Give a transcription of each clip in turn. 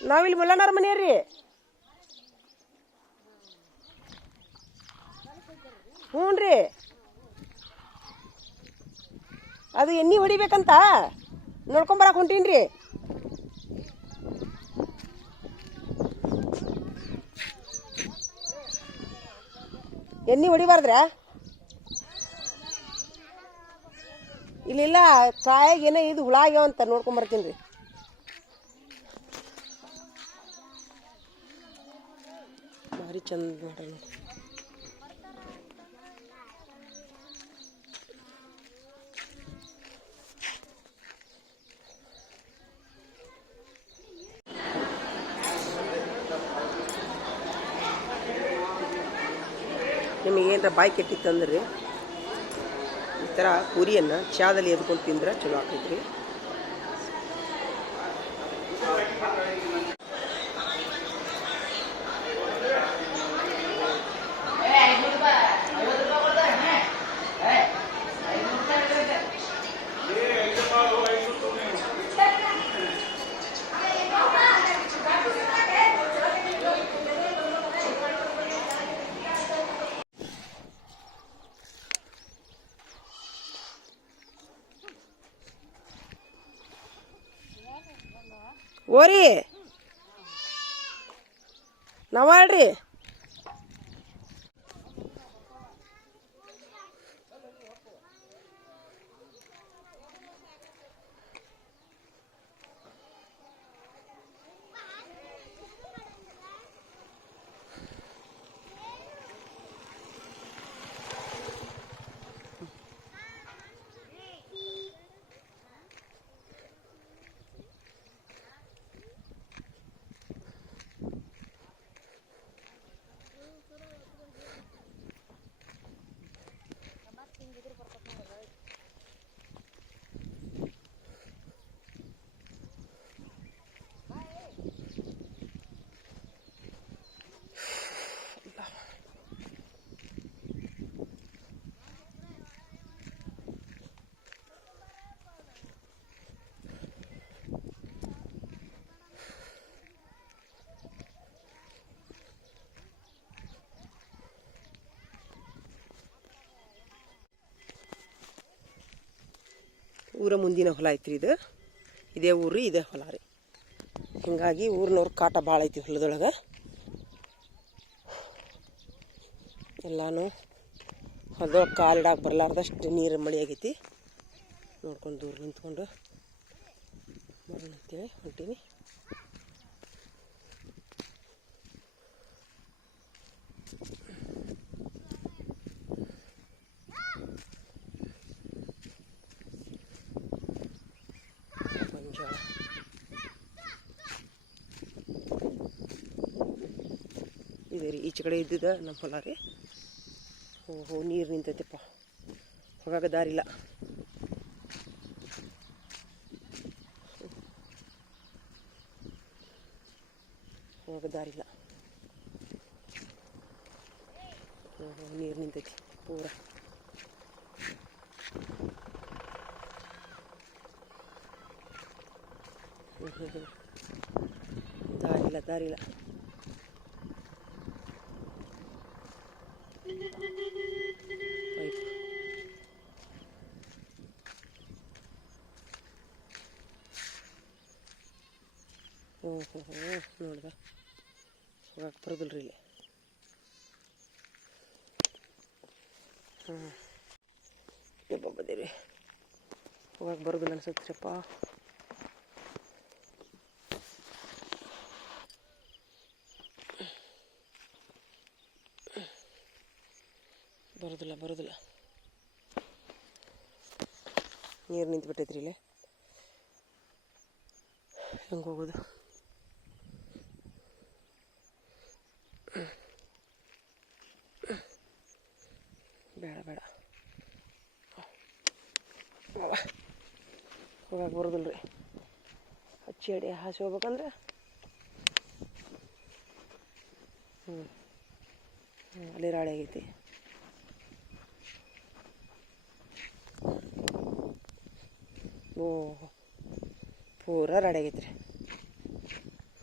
ನಾವಿಲ್ಲಿ ಮುಲ್ಲಣ್ಣವ್ರ ಮನೆ ರೀ ಹ್ಞೂ ರೀ ಅದು ಎಣ್ಣೆ ಹೊಡಿಬೇಕಂತ. ನೋಡ್ಕೊಂಬರಕ್ಕೆ ಹೊಂಟೀನಿ ರೀ ಎಣ್ಣೆ ಹೊಡಿಬಾರ್ದ್ರ ಇಲ್ಲಿಲ್ಲ, ಕಾಯಾಗ ಏನೋ ಇದು ಹುಳ ಆಗ್ಯಾವಂತ ನೋಡ್ಕೊಂಬರ್ತೀನಿ ರೀ ಭಾರಿ ಚಂದ ನೋಡ್ರಿ ನಿಮಗೆ ನಿಮಗೇನರ ಬಾಯಿ ಕೆಟ್ಟಿತ್ತಂದ್ರೆ ಈ ಥರ ಪೂರಿಯನ್ನು ಚಾದಲ್ಲಿ ಎದ್ಕೊಂಡು ತಿಂದ್ರೆ ಚಲೋ ಆಗ್ತೈತ್ರಿ. ಊರ ಮುಂದಿನ ಹೊಲ ಐತ್ರಿ ಇದು. ಇದೇ ಊರು ಇದೇ ಹೊಲ ರೀ. ಹಿಂಗಾಗಿ ಊರಿನವ್ರ ಕಾಟ ಭಾಳ ಐತಿ ಹೊಲದೊಳಗೆ. ಎಲ್ಲಾನು ಹೊಲದೊಳಗೆ ಕಾಲಿಡಾಕ ಬರಲಾರ್ದಷ್ಟು ನೀರು ಮಳೆ ಆಗೈತಿ. ನೋಡ್ಕೊಂಡು ದೂರ ನಿಂತ್ಕೊಂಡು ಅಂತೇಳಿ ಹೊಂಟೀನಿ ಗೊಂಜಾಳ ಇದೆ ರೀ ಈಚೆ ಕಡೆ ಇದ್ದಿದ್ದ ನಮ್ಮ ಹೊಲ ರೀ ಓಹೋ, ನೀರು ನಿಂತೈತೆಪ್ಪ. ಹೋಗಾಗ ದಾರಿ ಇಲ್ಲ. ದಾರಿಲ್ಲ ದಾರಿ ಇಲ್ಲ. ಓಹೋ, ನೀರು ನಿಂತೈತಿ. ಪೂರ. ದಾರಿ ಹ್ಮ್ ಹ್ಮ್. ದಾರಿ ಇಲ್ಲ ದಾರಿ ಇಲ್ಲ ಆಯ್ತು ಓ ಹೋ ಹೋ ನೋಡ್ದ ಹೋಗಕ್ಕೆ ಬರೋದಿಲ್ರಿ ಇಲ್ಲಿ. ಹಾಂ. ಯಪ್ಪ ಬದೇರಿ. ಹೋಗಕ್ಕೆ ಬರೋದಿಲ್ಲ ಅನ್ಸತ್ತಪ್ಪ ಬರೋದಿಲ್ಲ ಬರೋದಿಲ್ಲ. ನೀರು ನಿಂತು ಬಿಟ್ಟೈತ್ರಿ ಇಲ್ಲಿ. ಹೆಂಗೆ ಹೋಗೋದು ಬೇಡ ಬೇಡ ಹೋಗಕ್ಕೆ ಬರೋದಿಲ್ಲ ರೀ ಹಚ್ಚಿ ಅಡಿ ಹಾಸಿ ಹೋಗ್ಬೇಕಂದ್ರೆ. ಹ್ಞೂ ಹ್ಞೂ ಅಲ್ಲಿ ರಾಳಿ ಆಗೈತಿ. ಓ ಪೂರ ರಾಡಿ ಆಗೈತೆ ರೀ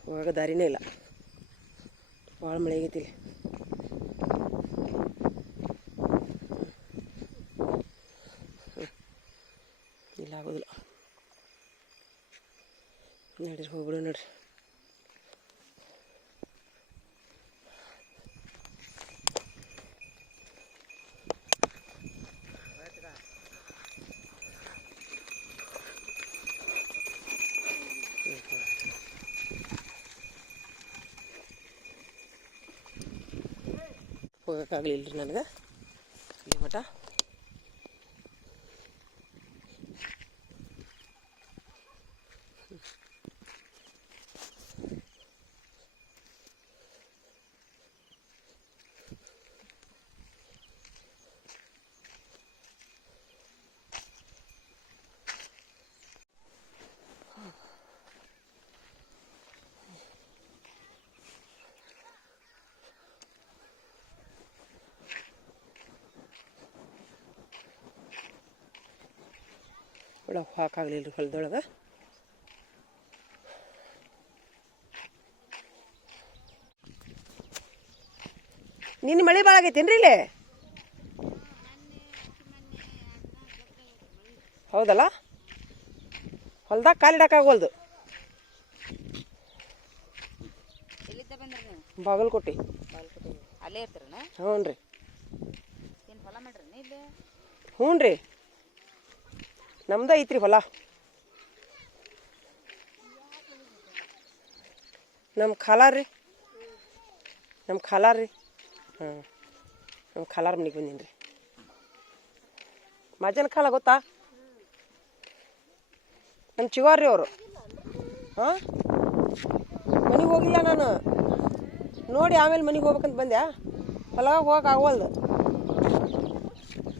ಹೋಗಾಗ ದಾರಿನೇ ಇಲ್ಲ. ಭಾಳ ಮಳೆ ಆಗೈತಿ ಇಲ್ಲಿ ಹ್ಮ್. ಇಲ್ಲ ಆಗೋದಿಲ್ಲ ನಡ್ರಿ ಹೋಗ್ಬಿಡು ನೋಡ್ರಿ. ಹೋಗೋಕ್ಕಾಗಲಿಲ್ಲ ರೀ ನನಗೆ ಇಲ್ಲಿ ಮಠ ಒಳಗೆ ಹಾಕಾಗಲಿಲ್ಲ ರೀ ಹೊಲದೊಳಗೆ. ನಿನ್ನ ಮಳೆ ಭಾಳ ಆಗೈತೇನ್ರಿ ಇಲ್ಲಿ? ಹೌದಲ್ಲ? ಹೊಲ್ದಾಗ ಕಾಲಿಡಕ್ಕಾಗೋಲ್ದು ಬಾಗಲಕೋಟೆ. ಅಲ್ಲೇ ಇರ್ತೀರನ? ಹ್ಞೂ ರೀ ಹ್ಞೂ ರೀ ನಮ್ದು ಐತ್ರಿ ಹೊಲ. ನಮ್ಮ ಖಾಲಾರ್ ರೀ. ನಮ್ಮ ಖಾಲಾರ್ ರೀ. ಹಾಂ ನಮ್ಮ ಖಾಲಾರ್ ಮನೆಗೆ ಬಂದೀನಿ ರೀ. ಮಾಜನ ಖಾಲ ಗೊತ್ತಾ? ನಮ್ಮ ಚಿವಾರ್ರಿ ಅವರು. ಹಾಂ? ಮನೆಗೆ ಹೋಗಿಲ್ಲ ನಾನು. ನೋಡಿ ಆಮೇಲೆ ಮನೆಗೆ ಹೋಗ್ಬೇಕಂತ ಬಂದೆ. ಹೊಲ ಹೋಗಕ್ಕೆ ಆಗವಲ್ದು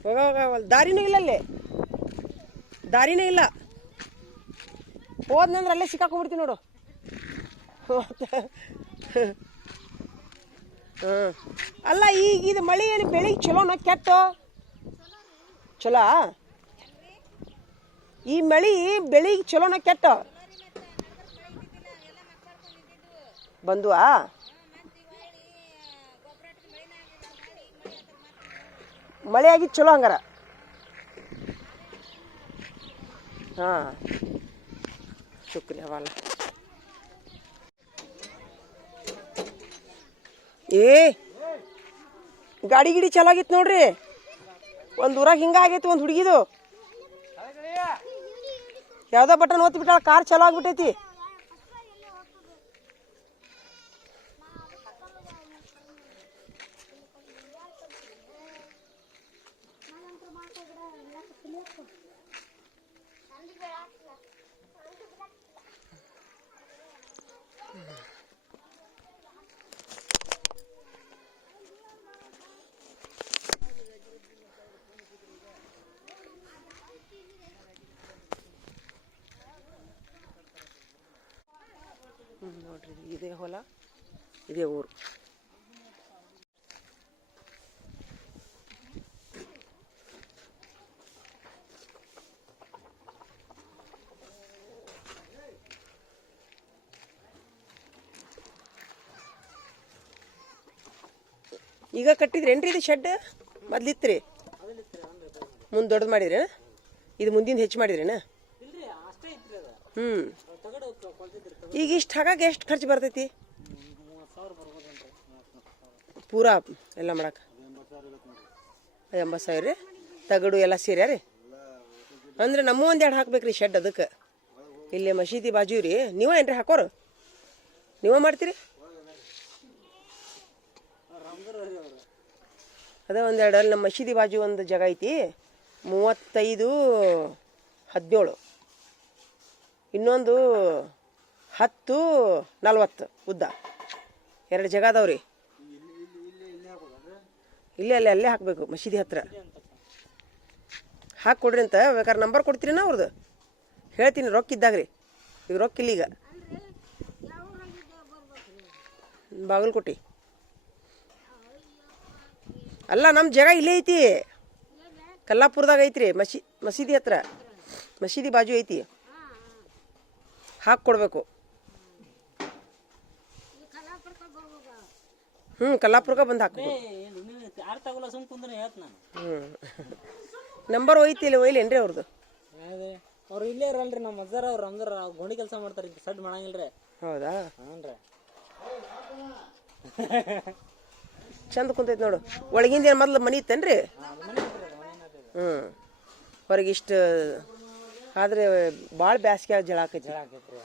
ಹೋಗಲ್ಲ ದಾರಿನೂ ಇಲ್ಲ ಅಲ್ಲಿ. ದಾರಿನೇ ಇಲ್ಲ. ಹೋದ್ನಂದ್ರೆ ಅಲ್ಲೇ ಸಿಕ್ಕಾಕೊಂಡ್ಬಿಡ್ತೀನಿ ನೋಡು. ಅಲ್ಲ, ಈಗ ಇದು ಮಳೆ ಏನು ಬೆಳಿಗ್ಗೆ ಚಲೋನ ಕೆಟ್ಟ? ಚಲೋ ಈ ಮಳಿ ಬೆಳಿಗ್ಗೆ ಚಲೋನ ಕೆಟ್ಟ? ಬಂದುವಾ? ಮಳೆ ಚಲೋ ಹಂಗಾರ. ಹಾಂ. ಶುಕ್ರಿಯ ವಾಲ ಏ, ಗಾಡಿ ಗಿಡಿ ಚಲಾಗಿತ್ತು ನೋಡ್ರಿ. ಒಂದು ಊರಾಗ ಹಿಂಗಾಗೈತಿ ಒಂದು ಹುಡುಗಿದು. ಯಾವುದೋ ಬಟನ್ ಒತ್ತಿ ಬಿಟ್ಟಾಳ, ಕಾರ್ ಚಲೋ ಆಗ್ಬಿಟ್ಟೈತಿ. ನೋಡ್ರಿ ಇದೇ ಹೊಲ ಇದೇ ಊರು. ಈಗ ಕಟ್ಟಿದ್ರೇನ್ರಿ ಇದು ಶೆಡ್ ಮೊದ್ಲಿತ್ರಿ? ಮುಂದೆ ದೊಡ್ಡದು ಮಾಡಿದ್ರೇನ? ಇದು ಮುಂದಿನ ಹೆಚ್ಚು ಮಾಡಿದ್ರೇನ? ಹ್ಞೂ ಈಗ ಇಷ್ಟು ಹಾಕಕ್ಕೆ ಎಷ್ಟು ಖರ್ಚು ಬರ್ತೈತಿ? ಪೂರಾ ಎಲ್ಲ ಮಾಡಕ್ಕೆ ಎಂಬತ್ತು ಸಾವಿರ ರೀ? ತಗಡು ಎಲ್ಲ ಸೇರ್ಯಾ ರೀ? ಅಂದ್ರೆ ನಮ್ಮ ಒಂದು ಎರಡು ಹಾಕ್ಬೇಕ್ರಿ ಶೆಡ್ ಅದಕ್ಕೆ. ಇಲ್ಲಿ ಮಸೀದಿ ಬಾಜು ರೀ. ನೀವೇ ಏನ್ರಿ ಹಾಕೋರು? ನೀವೇ ಮಾಡ್ತೀರಿ? ಅದೇ ಒಂದೆರಡು ಅಲ್ಲಿ ನಮ್ಮ ಮಸೀದಿ ಬಾಜು ಒಂದು ಜಾಗ ಐತಿ. ಮೂವತ್ತೈದು ಹದಿನೇಳು. ಇನ್ನೊಂದು ಹತ್ತು ನಲ್ವತ್ತು ಉದ್ದ. ಎರಡು ಜಾಗ ರೀ ಇಲ್ಲೇ ಅಲ್ಲೇ ಅಲ್ಲೇ ಹಾಕಬೇಕು ಮಸೀದಿ ಹತ್ರ. ಹಾಕಿ ಕೊಡ್ರಿ ಅಂತ. ಬೇಕಾದ್ರೆ ನಂಬರ್ ಕೊಡ್ತೀರಿ ನಾ ಅವ್ರದ್ದು ಹೇಳ್ತೀನಿ, ರೊಕ್ಕ ಇದ್ದಾಗ ರೀ ಈಗ ರೊಕ್ಕ ಇಲ್ಲ ಈಗ. ಬಾಗಲಕೋಟೆ. ಅಲ್ಲ ನಮ್ಮ ಜಾಗ ಇಲ್ಲೇ ಐತಿ. ಕಲ್ಲಾಪುರದಾಗ ಐತ್ರಿ, ಮಸಿ, ಮಸೀದಿ ಹತ್ರ. ಮಸೀದಿ ಬಾಜು ಐತಿ. ಹಾಕಿ ಕೊಡಬೇಕು. ಹ್ಞೂ ಕಲ್ಲಾಪುರಕ್ಕೆ ಬಂದು ಹಾಕು ಯಾರು ತಗೋಲ್ಲ ಸುಮ್ ಕುಂದ್ರೆ ಹೇಳ್ತ ನಾನು. ಹ್ಞೂ ನಂಬರ್ ಒಯ್ತಿಲ್ಲ ಒಯ್ಲೇನ್ರಿ ಅವ್ರದ್ದು ಅದೇ ಅವ್ರು ಇಲ್ಲೇ ಇರಲ್ರಿ ನಮ್ಮ ಅಜ್ಜಾರ ಅವ್ರು ಅಂದ್ರೆ ಗೋಣಿ ಕೆಲಸ ಮಾಡ್ತಾರೆ ಈಗ ಸಡ್ ಮಾಡಂಗಿಲ್ರಿ. ಹೌದಾ? ಹ್ಞೂ ರೀ ಚಂದ ಕುಂತೈತಿ ನೋಡು. ಒಳಗಿಂದ ಏನು ಮೊದ್ಲು ಮನಿ ಇತ್ತೇನ್ರಿ? ಹ್ಞೂ ಹೊರಗೆ ಇಷ್ಟು ಆದ್ರೆ ಭಾಳ ಬ್ಯಾಸ್ಗೆ ಜಳ ಆಕೈತಿ.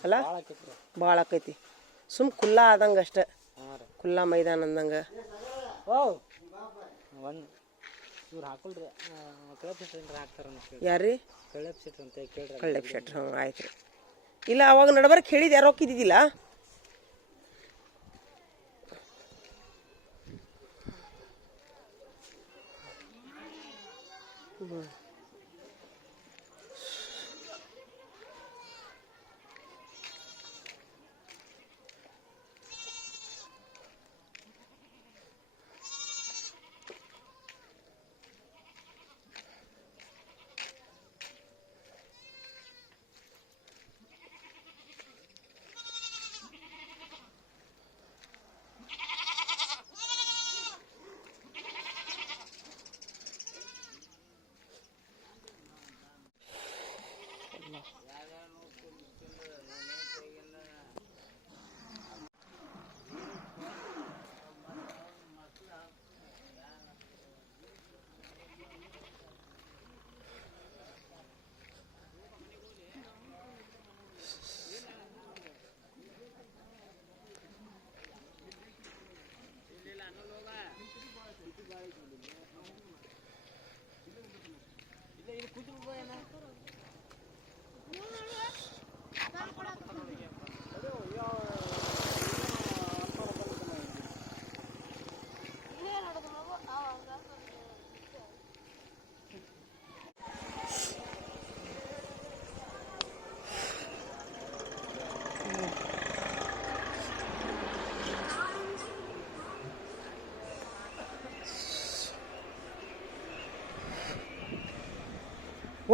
ಅಲ್ಲ? ಭಾಳ ಆಕೈತಿ. ಸುಮ್ ಖುಲ್ಲಾ ಆದಂಗೆ ಅಷ್ಟೆ. ಕುಲ್ಲಾ ಮೈದಾನ ಅಂದಂಗೆ. ಒಂದು ಇವ್ರು ಹಾಕೊಳ್ರಿ. ಕಳಪ್ ಸಿಟ್ರಿ ಅಂತ ಹಾಕ್ತಾರ ಯಾರ್ರಿ? ಕಳಪ್ ಸಿಟ್ರಿ ಅಂತ ಕೇಳ್ರಿ. ಕಳ್ಳೆಪ್ ಶೆಟ್ರ್ ಹ್ಞೂ ಆಯ್ತು ರೀ ಇಲ್ಲ ಅವಾಗ ನಡ್ಬರ್ಕ್ ಹೇಳಿದ ಯಾರೋ ಹೋಗಿದ್ದಿದ್ದಿಲ್ಲ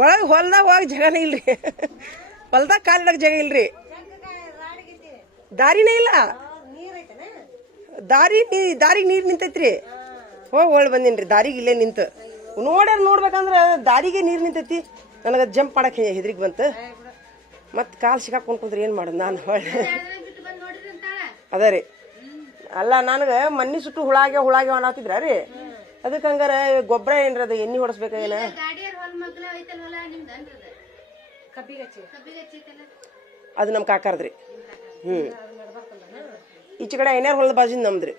ಒಳಗೆ ಹೊಲ್ದಾಗ ಹೋಗಿ ಜಾಗನೇ ಇಲ್ರಿ. ಹೊಲ್ದಾಗ ಕಾಲಿಡಕ್ಕೆ ಜಾಗ ಇಲ್ರಿ. ದಾರಿನೇ ಇಲ್ಲ. ದಾರಿ ದಾರಿಗೆ ನೀರು ನಿಂತೈತ್ರಿ. ಹೋಗಿ ಒಳಗೆ ಬಂದೀನಿ ದಾರಿಗೆ ಇಲ್ಲೇ ನಿಂತು. ನೋಡ್ಯಾರ ನೋಡ್ಬೇಕಂದ್ರೆ ದಾರಿಗೆ ನೀರು ನಿಂತೈತಿ. ನನಗೆ ಜಂಪ್ ಮಾಡಕ್ಕೆ ಹೆದ್ರಿಗೆ ಬಂತು. ಮತ್ತೆ ಕಾಲು ಸಿಗಾಕೊಂಡು ಕುಂತ್ರೆ ಏನು ಮಾಡೋದು ನಾನು ಹೊಳ್ಳಿ ಅದೇ ರೀ. ಅಲ್ಲ, ನನಗೆ ಮಣ್ಣಿ ಸುಟ್ಟು ಹುಳಾಗೆ ಹುಳಾಗೆ ಅನ್ನತ್ತಿದ್ರ ರೀ? ಅದಕ್ಕೆ ಹಂಗಾರ ಗೊಬ್ಬರ ಏನ್ರಿ ಅದು ಎಣ್ಣೆ ಅದು ನಮ್ಮ ಕಾಕಾರ್ದ್ರಿ. ಹ್ಞೂ ಈಚೆ ಕಡೆ ಐನಾರ್ ಹೊಲದ ಬಾಜಿನ ನಮ್ದ್ರಿ.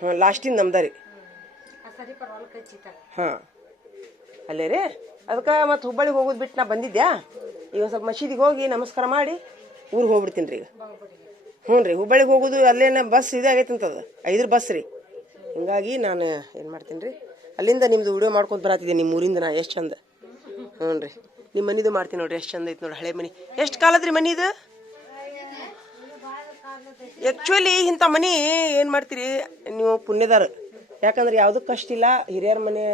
ಹಾಂ ಲಾಸ್ಟಿಂದ ನಮ್ದರಿ ಹಾಂ. ಅಲ್ಲೇ ರೀ. ಅದಕ್ಕೆ ಮತ್ತೆ ಹುಬ್ಬಳ್ಳಿಗೆ ಹೋಗೋದು ಬಿಟ್ಟು ನಾ ಬಂದಿದ್ಯಾ? ಈಗ ಸ್ವಲ್ಪ ಮಸೀದಿಗೆ ಹೋಗಿ ನಮಸ್ಕಾರ ಮಾಡಿ ಊರಿಗೆ ಹೋಗ್ಬಿಡ್ತೀನಿ ರೀ ಈಗ. ಹ್ಞೂ ರೀ. ಹುಬ್ಬಳ್ಳಿಗೆ ಹೋಗೋದು ಅಲ್ಲೇನ ಬಸ್ ಇದೇ ಆಗೈತೆ ಅಂತದ ಐದ್ರ ಬಸ್ ರೀ. ಹಿಂಗಾಗಿ ನಾನು ಏನು ಮಾಡ್ತೀನಿ ರೀ? ಅಲ್ಲಿಂದ ನಿಮ್ದು ವಿಡಿಯೋ ಮಾಡ್ಕೊಂಡು ಬರತ್ತಿದ್ದೆ, ನಿಮ್ಮ ಊರಿಂದ ನಾ ಎಷ್ಟು ಚಂದ. ಹ್ಞೂ ರೀ ನಿಮ್ಮ ಮನಿದು ಮಾಡ್ತೀನಿ ನೋಡ್ರಿ, ಎಷ್ಟು ಚಂದ ಐತೆ ನೋಡಿ ಹಳೆ ಮನೆ. ಎಷ್ಟು ಕಾಲದ್ರಿ ಮನಿ ಇದು ಆ್ಯಕ್ಚುಲಿ ಇಂಥ ಮನಿ ಏನು ಮಾಡ್ತೀರಿ, ನೀವು ಪುಣ್ಯದಾರ. ಯಾಕಂದ್ರೆ ಯಾವುದೂ ಕಷ್ಟ ಇಲ್ಲ, ಹಿರಿಯರ ಮನೆ.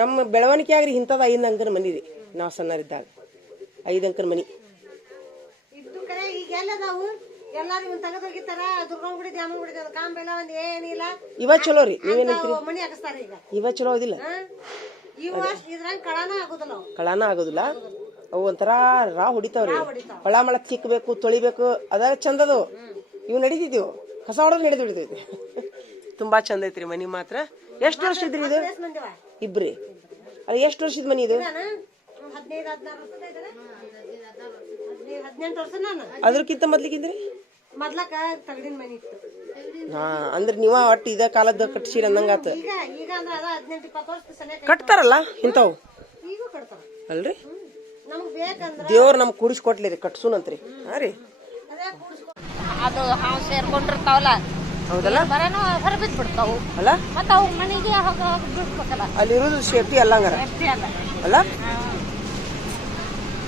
ನಮ್ಮ ಬೆಳವಣಿಗೆ ಆಗ್ರಿ ಇಂಥದ್ದು ಐದು ಅಂಕನ ಮನಿ ರೀ, ನಾವು ಸಣ್ಣರಿದ್ದಾಗ ಐದು ಅಂಕನ ಮನಿ. ಇದ್ದು ಕರೆ ಈಗ ಎಲ್ಲದಾವು ಎಲ್ಲಾರು ಇವನ್ ತೆಗೆದು ಹೋಗಿತ್ತಾರ ದುರ್ಗಾ ಗುಡಿ ದ್ಯಾಮ ಗುಡಿ ಅದು ಕಾಂಬೆಲ್ಲ ಒಂದ್ ಏನಿಲ್ಲ. ಇವ ಚಲೋ ರೀ ನೀವೇನಂತೀರಿ ಹಾಕಿಸ್ತಾರ ಈಗ. ಇವ ಚಲೋ? ಇವು ಇದ್ರಂಗ ಕಳನ ಆಗುದಿಲ್ಲ ಅವು. ಕಳಾನ ಆಗೋದಿಲ್ಲ. ಅವು ಒಂಥರ ರಾ ಹೊಡಿತಾವ್ರಿ. ಹೊಳ ಮಳ ತಿಕ್ಕಬೇಕು ತೊಳಿಬೇಕು ಅದ ಚಂದ ಅದು ಇವು ನಡೀತಿದ್ವು. ಕಸ ಹೊಡೆದು ನಡೆದು ಬಿಡ್ತೈತಿ. ತುಂಬಾ ಚಂದ ಐತ್ರಿ ಮನಿ ಮಾತ್ರ. ಎಷ್ಟು ವರ್ಷ ಇದ್ರಿ ಇದು? ಇಬ್ರಿ. ಅದು ಎಷ್ಟು ವರ್ಷದ ಮನಿ ಇದು? ಅದ್ರಕ್ಕಿಂತ ಮೊದ್ಲಿಗಿಂದ್ರಿ? ಮೊದ್ಲಕ ತಗಡಿನ ಮನಿ ಇತ್ತು. ಹಾ ಅಂದ್ರೆ ನೀವ ಒಟ್ಟು ಇದ ಕಾಲದ ಕಟ್ಸಿರ ಅಂದಂಗಾತ ಈಗ ಈಗ ಅಂದ್ರ ಅದ ಹದಿನೆಂಟು ಇಪ್ಪತ್ತು ವರ್ಷದ ಸಲಕ ಕಟ್ತಾರಲ್ಲ ಇಂಥವು? ಈಗೂ ಕಟ್ತಾರ. ಅಲ್ರಿ? ನಮ್ಗ್ ಬೇಕಂದ್ರ ದೇವ್ರು ನಮ್ಗೆ ಕೂಡಿಸ್ಕೊಟ್ಲಿ ರೀ ಕಟ್ಸುನಂತ್ರಿ ಹಾ ರೀ. ಅದೇ ಕೂಡಿಸ್ಕೊ ಅದು ಹಾವು ಸೇರ್ಕೊಂಡಿರ್ತಾವಲ್ಲ ಹೌದಲ್ಲ? ಬರನು ಹೊರ ಬಿದ್ದು ಬಿಡ್ತಾವು ಅಲ್ಲ? ಮತ್ತೆ ಅವು ಮನೆಗೆ ಹೋಗ ಬಿಡ್ಬೇಕಲ್ಲ. ಅಲ್ಲಿರೋದು ಸೇಫ್ಟಿ ಅಲ್ಲ ಹಂಗಾರ? ಅಲ್ಲ. ಅಲ್ಲ?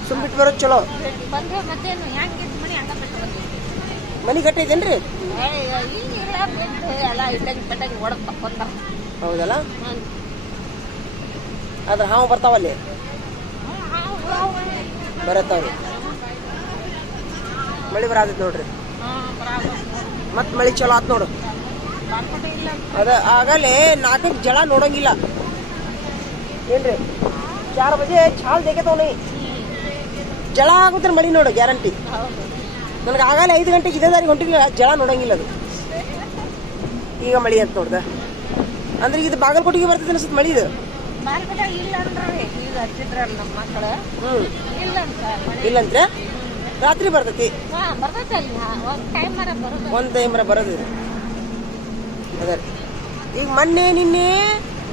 ಸುಮ್ ಬಿಟ್ಟು ಬರೋದು ಚಲೋ. ಬಂದ್ರೆ ಮತ್ತೇನು ಹೆಂಗಿದ್ ಮನೆ ಹಂಗ ಮನಿ ಕಟ್ಟಿದ್ದೇನ್ರಿ ಹೌದಲ್ಲ? ಆದ್ರೆ ಹಾವು ಬರ್ತಾವಲ್ಲಿ ಬರತ್ತಾವ್ರಿ ಮಳಿ ಬರಾದೈತಿ ನೋಡ್ರಿ. ಮತ್ ಮಳಿ ಚಲೋ ಆತ್ ನೋಡು. ಅದ ಆಗಲೇ ನಾಲ್ಕಕ್ಕೆ ಜಳ ನೋಡಂಗಿಲ್ಲ. ಏನ್ರಿ? ಚಾರ್ ಬಜೆ ಛಾಲ್ ದೇಖತವನಿ ಜಳ ಆಗುತ್ತೆ ಮಳಿ ನೋಡು, ಗ್ಯಾರಂಟಿ. ನನಗೆ ಆಗಲೇ ಐದು ಗಂಟೆಗೆ ಇದೇ ದಾರಿಗೆ ಹೊಂಟಿಲ್ಲ ಜಳ ನೋಡಂಗಿಲ್ಲ ಅದು. ಈಗ ಮಳಿ ಅಂತ ನೋಡ್ದ. ಅಂದ್ರೆ ಇದು ಬಾಗಲಕೋಟೆಗೆ ಬರ್ತದೆ ಅನ್ಸುತ್ತೆ ಮಳಿ ಇದು? ಇಲ್ಲಂದ್ರೆ ರಾತ್ರಿ ಬರ್ತೈತಿ. ಒಂದು ಟೈಮ್ ಒಂದ್ ಟೈಮ್ರ ಬರೋದು ಅದ. ಈಗ ಮೊನ್ನೆ ನಿನ್ನೆ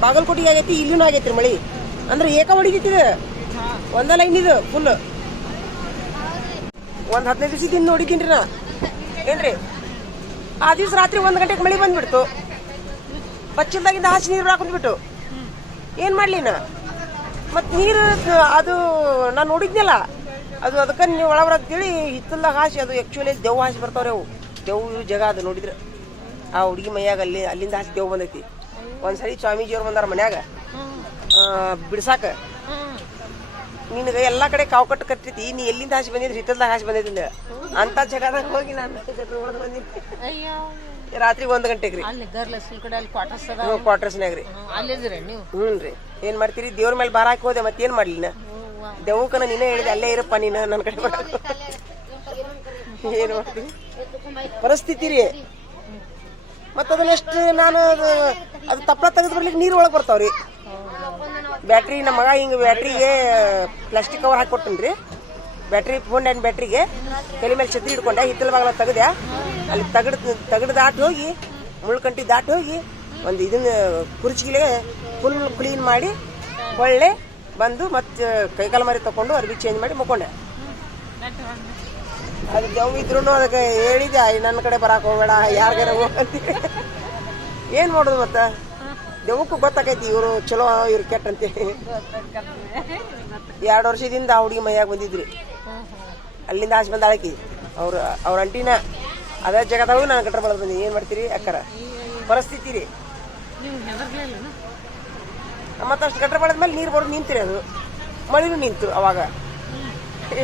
ಬಾಗಲಕೋಟೆಗೆ ಆಗೈತಿ ಇಲ್ಲಿನೂ ಆಗೈತಿ ಮಳಿ. ಅಂದ್ರೆ ಏಕ ಹೊಡಿತೈತಿ ಇದು ಒಂದ ಲೈನ್ ಇದು ಫುಲ್ ಒಂದ್ ಹದಿನೈದು ದಿವಸದಿಂದ ನೋಡಿದ್ದೀನಿ ನಾ. ಏನ್ರಿ? ಆ ದಿವಸ ರಾತ್ರಿ ಒಂದು ಗಂಟೆಗೆ ಮಳೆ ಬಂದ್ಬಿಡ್ತು. ಬಚ್ಚಿಲ್ದಾಗಿಂದ ಹಾಸಿ ನೀರು ಹಾಕೊಂಡ್ಬಿಟ್ಟು ಏನ್ ಮಾಡ್ಲಿ ನಾ? ಮತ್ ನೀರು ಅದು ನಾನು ನೋಡಿದ್ನಲ್ಲ, ಅದು ಅದಕ್ಕೆ ನೀವು ಒಳಗೆ ಅಂತೇಳಿ ಹಿತ್ತಲ್ದಾಗ ಹಾಸಿ, ಅದು ಆಕ್ಚುಲಿ ದೆವ್ವ ಹಾಸಿ ಬರ್ತಾವ್ರಿ ಅವು. ದೆವ್ವ ಜಗ ಅದು ನೋಡಿದ್ರೆ. ಆ ಹುಡುಗಿ ಮೈಯಾಗ ಅಲ್ಲಿ, ಅಲ್ಲಿಂದ ಹಾಸಿ ದೆವ್ವ ಬಂದೈತಿ. ಒಂದ್ಸರಿ ಸ್ವಾಮೀಜಿಯವ್ರು ಬಂದಾರ ಮನ್ಯಾಗ. ಬಿಡ್ಸಾಕ. ನಿನಗೆ ಎಲ್ಲ ಕಡೆ ಕಾವು ಕಟ್ಟು ಕಟ್ಟಿದ್ದಿ ನೀ ಎಲ್ಲಿಂದ ಹಾಸಿ ಬಂದಿದ್ರಿ ಹಿತ್ತಲ್ದಾಗ ಹಾಸಿ ಬಂದಿದ್ದಿಲ್ಲ ಅಂತ ಜಗದಾಗ ಹೋಗಿ ನಾನು ರಾತ್ರಿ ಒಂದ್ ಗಂಟೆಗೆ ರೀ ಅಲ್ಲಿ ಗರ್ಲಸ್ಲ್ ಕಡೆ ಅಲ್ಲಿ ಕ್ವಾರ್ಟರ್ಸ್ ಅದ ಕ್ವಾರ್ಟರ್ಸ್ನಾಗ ರೀ ಅಲ್ಲಿದ್ರಿ ನೀವು? ಹ್ಞೂ ರೀ. ಏನ್ ಮಾಡ್ತೀರಿ? ದೇವ್ರ ಮೇಲೆ ಬಾರ ಹಾಕಿ ಹೋದೆ ಮತ್ತೇನ್ ಮಾಡ್ಲಿ ನಾ ದೆವ್ವಕನ ನೀನೇ ಹೇಳಿದೆ ಅಲ್ಲೇ ಇರಪ್ಪ ನೀನು ನನ್ನ ಕಡೆ ಏನ್ ಮಾಡ್ತೀನಿ ಪರಿಸ್ಥಿತಿ ರೀ. ಮತ್ತ ಅದನ್ನ ಎಷ್ಟು ನಾನು ಅದು ಅದು ತಪ್ಪಲ ತೆಗೆದು ಬರ್ಲಿಕ್ಕೆ ನೀರು ಒಳಗೆ ಬರ್ತಾವ್ರಿ. ಬ್ಯಾಟ್ರಿ ನಮ್ಮ ಮಗ ಹಿಂಗೆ ಬ್ಯಾಟ್ರಿಗೆ ಪ್ಲಾಸ್ಟಿಕ್ ಕವರ್ ಹಾಕಿ ರೀ ಬ್ಯಾಟ್ರಿ ಫೋನ್ ಆ್ಯಂಡ್ ಬ್ಯಾಟ್ರಿಗೆ. ತಲೆ ಮೇಲೆ ಛತ್ರಿ ಹಿಡ್ಕೊಂಡೆ ಹಿತ್ತಲ ಬಾಗಲ ತೆಗ್ದೆ. ಅಲ್ಲಿ ತಗಡ್ ತಗಡ್ ದಾಟಿ ಹೋಗಿ ಮುಳ್ಕಂಟಿ ದಾಟಿ ಹೋಗಿ ಒಂದು ಇದನ್ನ ಕುರ್ಚಿಗೆ ಫುಲ್ ಕ್ಲೀನ್ ಮಾಡಿ ಒಳ್ಳೆ ಬಂದು ಮತ್ತೆ ಕೈಕಾಲು ಮರಿ ತಗೊಂಡು ಅರ್ಬಿ ಚೇಂಜ್ ಮಾಡಿ ಮುಕ್ಕೊಂಡೆ. ಅದು ಜವ್ ಇದ್ರು ಅದಕ್ಕೆ ಹೇಳಿದೆ "ಅಯ್ಯ, ನನ್ನ ಕಡೆ ಬರಕ್ಕೆ ಹೋಗಬೇಡ ಯಾರಿಗಾರ ಹೋಗಂತೀವಿ ಏನು ಮಾಡೋದು ಮತ್ತೆ? ದೆವ್ವಕ್ಕೂ ಗೊತ್ತಾಕೈತಿ ಇವರು ಚಲೋ ಇವ್ರು ಕೆಟ್ಟ ಅಂತೇಳಿ ಎರಡು ವರ್ಷದಿಂದ ಆ ಹುಡುಗಿ ಮೈಯಾಗ ಬಂದಿದ್ರಿ. ಅಲ್ಲಿಂದ ಆಚೆ ಬಂದ ಆಳಕಿ. ಅವ್ರು ಅವ್ರ ಅಂಟಿನ ಅದೇ ಜಗದಾಗ ನಾನು ಕಟ್ಟರ ಬಳದ್ ಬಂದಿ. ಏನು ಮಾಡ್ತೀರಿ ಅಕ್ಕರ? ಪರಿಸ್ಥಿತಿ ರೀ. ಮತ್ತಷ್ಟು ಗಟ್ರ ಬಳದ ಮೇಲೆ ನೀರು ಬರೋದು ನಿಂತಿರಿ ಅದು. ಮಳಿನೂ ನಿಂತು ಅವಾಗ.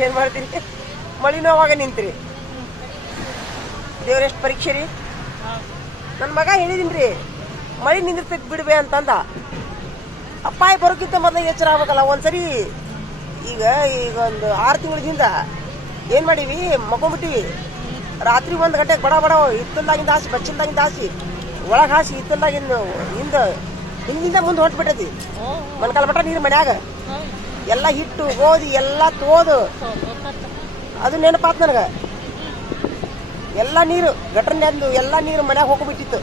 ಏನು ಮಾಡ್ತೀರಿ? ಮಳಿನೂ ಅವಾಗ ನಿಂತಿರಿ. ದೇವ್ರ ಎಷ್ಟು ಪರೀಕ್ಷೆ ರೀ? ನನ್ನ ಮಗ ಹೇಳಿದೀನಿ ರೀ ಮಳಿ ನಿಂದಿರ್ತೈತಿ ಬಿಡ್ಬೇ ಅಂತಂದ. ಅಪಾಯ ಬರೋಕ್ಕಿಂತ ಮೊದಲು ಎಚ್ಚರ ಆಗ್ಬೇಕಲ್ಲ, ಒಂದ್ಸರಿ ಈಗ ಈಗ ಒಂದು ಆರು ತಿಂಗಳಿಂದ ಏನು ಮಾಡೀವಿ ಮಕ್ಕೊಂಬಿಟ್ಟಿವಿ ರಾತ್ರಿ ಒಂದು ಗಂಟೆಗೆ ಬಡ ಬಡ ಹಿತ್ತಲ್ದಾಗಿಂದ ಹಾಸಿ, ಬಚ್ಚಿಲ್ದಾಗಿಂದ ಹಾಸಿ, ಒಳಗೆ ಹಾಸಿ, ಹಿತ್ತಲ್ದಾಗಿಂದ ಹಿಂದ ಹಿಂದಿಂದ ಮುಂದೆ ಹೊಂಟ್ಬಿಟ್ಟೈತಿ ಮನ್ಕಾಲ ಮಟ್ಟ ನೀರು ಮನ್ಯಾಗ. ಎಲ್ಲ ಹಿಟ್ಟು, ಗೋಧಿ, ಎಲ್ಲ ತೋದು. ಅದು ನೆನಪಾತ್ ನನಗೆ. ಎಲ್ಲ ನೀರು, ಗಟ್ರ ನೆಂದು ಎಲ್ಲ ನೀರು ಮನ್ಯಾಗ ಹೋಗ್ಬಿಟ್ಟಿತ್ತು.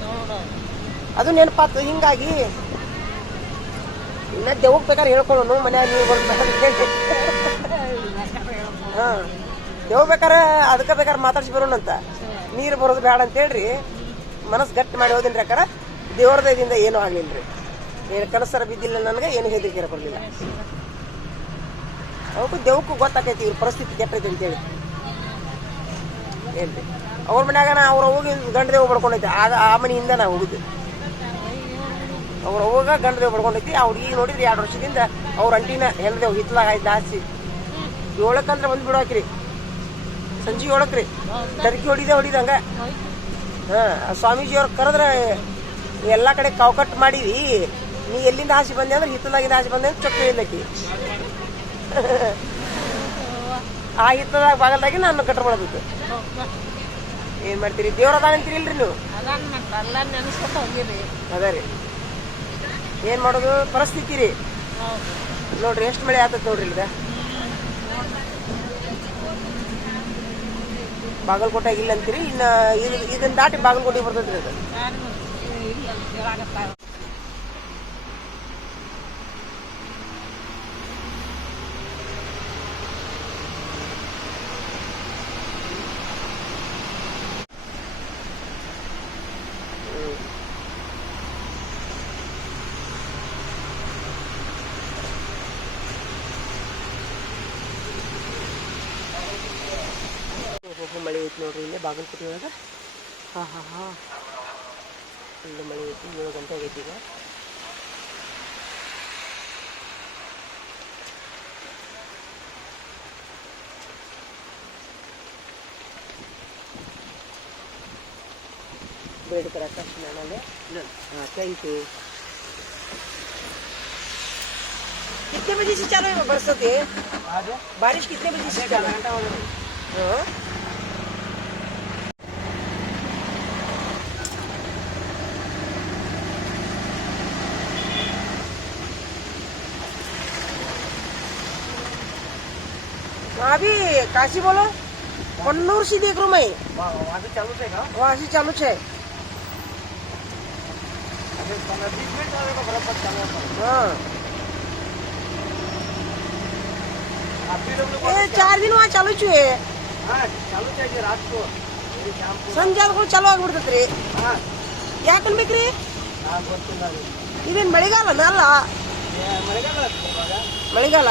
ಅದು ನೆನಪಾತು. ಹಿಂಗಾಗಿ ಇನ್ನ ದೆವ್ವಕ್ಕೆ ಬೇಕಾದ್ರೆ ಹೇಳ್ಕೊಳ್ಳೋನು ಮನ್ಯಾಗ ನೀವು ಹಾ. ದೇವ್ ಬೇಕಾರೆ ಅದಕ್ಕೆ ಬೇಕಾದ್ರೆ ಮಾತಾಡ್ಸಿ ಬರೋಣಂತ ನೀರು ಬರೋದು ಬೇಡ ಅಂತ ಹೇಳ್ರಿ. ಮನಸ್ಸು ಗಟ್ಟಿ ಮಾಡಿ ಹೋದಿನ್ರಿ ಅಕ್ಕಾರ. ದೇವ್ರ ದಯದಿಂದ ಏನೂ ಆಗಲಿಲ್ಲ ರೀ ಏನು ಕನಸರ ಬಿದ್ದಿಲ್ಲ ನನಗೆ, ಏನು ಹೆದರಿಕೆ ಬರಲಿಲ್ಲ. ಅವಕ್ಕೂ ದೇವಕ್ಕೂ ಗೊತ್ತಾಕೈತಿ ಇವ್ರ ಪರಿಸ್ಥಿತಿ ಕೆಟ್ಟೈತಿ ಅಂತೇಳಿ ಏನ್ರಿ? ಅವ್ರ ಮನ್ಯಾಗ ನಾ ಅವ್ರ ಹೋಗಿ ಗಂಡ ದೇವ್ ಬಡ್ಕೊಂಡೈತಿ. ಆಗ ಆ ಮನೆಯಿಂದ ನಾ ಹೋಗಿದ್ದು ಅವ್ರ ಅವಾಗ ಗಂಡದೇವ್ ಬಡ್ಕೊಂಡೈತಿ ಅವ್ರು ಈಗ ನೋಡಿದ್ರಿ ಎರಡು ವರ್ಷದಿಂದ ಅವ್ರ ಅಂಟಿನ ಹೆಣ್ದೇವ್ ಹಿತ್ಲಾಗ ಆಯ್ತು ಜಾಸ್ತಿ ಏಳಕ್ಕಂದ್ರೆ ಬಂದು ಬಿಡೋಕ್ರಿ ಸಂಜೆ ಏಳಕ್ರಿ. ಟರ್ಕಿ ಹೊಡಿದೆ ಹೊಡಿದಂಗ ಹಾ ಸ್ವಾಮೀಜಿ ಅವ್ರು ಕರೆದ್ರೆ ಎಲ್ಲ ಕಡೆ ಕಾವ್ಕಟ್ ಮಾಡಿವಿ ನೀ ಎಲ್ಲಿಂದ ಹಾಸಿ ಬಂದೆ ಅಂದ್ರೆ ಹಿತ್ತಲಾಗಿಂದ ಹಾಸಿ ಬಂದೆ ಅಂತ ಚೊಕ್ಕ ಇಲ್ಲಕ್ಕಿ. ಆ ಹಿತ್ತದಾಗ ಬಾಗಲ್ದಾಗಿ ನಾನು ಕಟ್ರ ಮಾಡಬೇಕು. ಏನ್ ಮಾಡ್ತೀರಿ? ದೇವ್ರ ಅದಾನ ಅಂತೀರಿ ಇಲ್ರಿ ನೀವು ಅದ ರೀ. ಏನ್ ಮಾಡೋದು? ಪರಿಸ್ಥಿತಿ ರೀ. ನೋಡ್ರಿ, ಎಷ್ಟು ಮಳೆ ಆತತ್ ನೋಡ್ರಿ ಈಗ ಬಾಗಲಕೋಟೆ ಇಲ್ಲ ಅಂತೀರಿ ಇನ್ನ ಇದು ಇದನ್ನ ದಾಟಿ ಬಾಗಲಕೋಟೆ ಬರ್ತೈತ್ರಿ ಅದು. ಹೋಗು ಮಳೆ ಐತಿ ನೋಡ್ರಿ ಇಲ್ಲೇ ಬಾಗಲಕೋಟೆ ಒಳಗೆ ಹಾಂ ಹಾಂ ಹಾಂ ಫುಲ್ಲು ಮಳೆ ಐತಿ ಏಳು ಗಂಟೆ ಆಗೈತಿ ಈಗ ಬೇಡಿಕರ ತಕ್ಷಣ ಆಮೇಲೆ ಹಾಂ ಥ್ಯಾಂಕ್ ಯು कितने बजे से चालू है बरसात है बारिश कितने बजे से चालू घंटा हो गया अभी કાશી બોલો કન્નૂર સીધી એક રૂમ ચાલુ છે હા હજી ચાલુ છે હા ચાર ದಿನ ಚಾಲು ಚು ಸಂಜೆ ಆದ್ರೂ ಚಾಲು ಆಗ್ಬಿಡ್ತೈತ್ರಿ ಯಾಕನ್ಬೇಕ್ರಿ ಇದೇನ್ ಮಳೆಗಾಲನ ಅಲ್ಲ ಮಳೆಗಾಲ